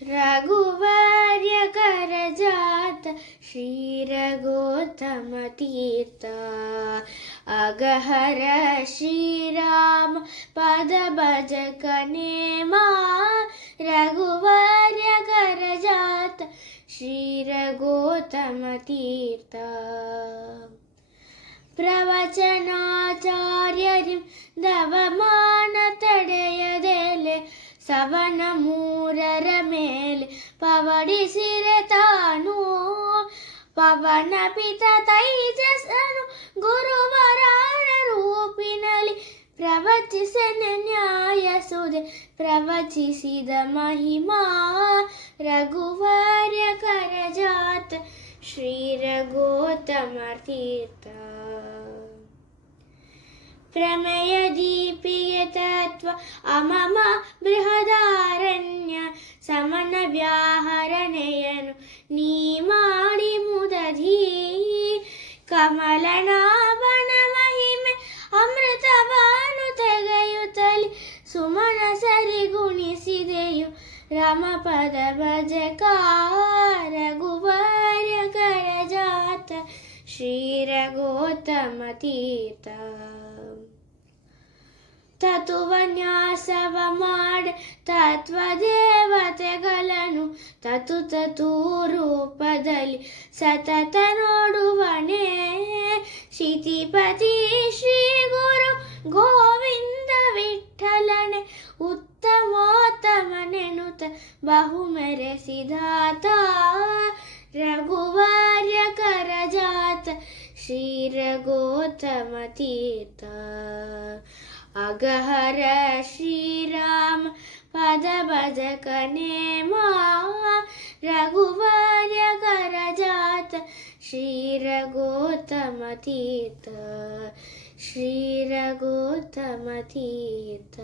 रघुवर्यकर जात श्रीरघोत्तम तीर्थ अगहर श्रीराम पद भजक नेमा रघुवर्यकर जात श्रीरघोत्तम तीर्थ ಪ್ರವಚನಾಚಾರ್ಯರಿಂ ದವಮಾನ ತಡೆಯದೆಲೆ ಸವನ ಮೂರರ ಮೇಲೆ ಪವಡಿಸಿರೆ ತಾನು ಪವನ ಪಿತ ತೈಜಸನು ಗುರುವರಾರ ರೂಪಿನಲ್ಲಿ ಪ್ರವಚಿಸನೆ ನ್ಯಾಯ ಸುದೆ ಪ್ರವಚಿಸಿದ ಮಹಿಮಾ ರಘುವರ್ಯಕರ ಜಾತ ಶ್ರೀರಘೋತ್ತಮ ತೀರ್ಥ ಪ್ರಮೇಯ ದೀಪಿಗೆ ತತ್ವ ಅಮಮ ಬೃಹದಾರಣ್ಯ ಸಮನ ವ್ಯಾಹರಣೆಯನು ನೀ ಮಾಡಿ ಮುದಧಿ ಕಮಲನಾಭನ ಮಹಿಮೆ ಅಮೃತವಾನು ತೆಗೆಯುತ್ತಲಿ ಸುಮನ ಸರಿಗುಣಿಸಿದೆಯು ರಾಮಪದ ಭಜಕಾರ ರಘುವರ್ಯಕರ ಜಾತ ಶ್ರೀರಘೋತ್ತಮ ತೀರ್ಥ ತತ್ವನ್ಯಾಸವ ಮಾಡ ತತ್ವ ದೇವತೆಗಳನ್ನು ತತು ರೂಪದಲ್ಲಿ ಸತತ ನೋಡುವನೇ ಶಿತಿಪತಿ ಶ್ರೀ ಗುರು ಗೋವಿಂದ ವಿಠಲನೆ ಉತ್ತಮೋತ್ತಮನೆನುತ ಬಹು ಮೆರೆಸಿದಾತ ರಘುವರ್ಯಕರ ಜಾತ ಶ್ರೀರಘೋತ್ತಮ ತೀರ್ಥ ಅಗಹರ ಶ್ರೀರಾಮ ಪದ ಭಜಕ ನೇಮಾ ರಘುವರ್ಯಕರ ಜಾತ ಶ್ರೀರಘೋತ್ತಮ ತೀರ್ಥ ಶ್ರೀರಘೋತ್ತಮ ತೀರ್ಥ.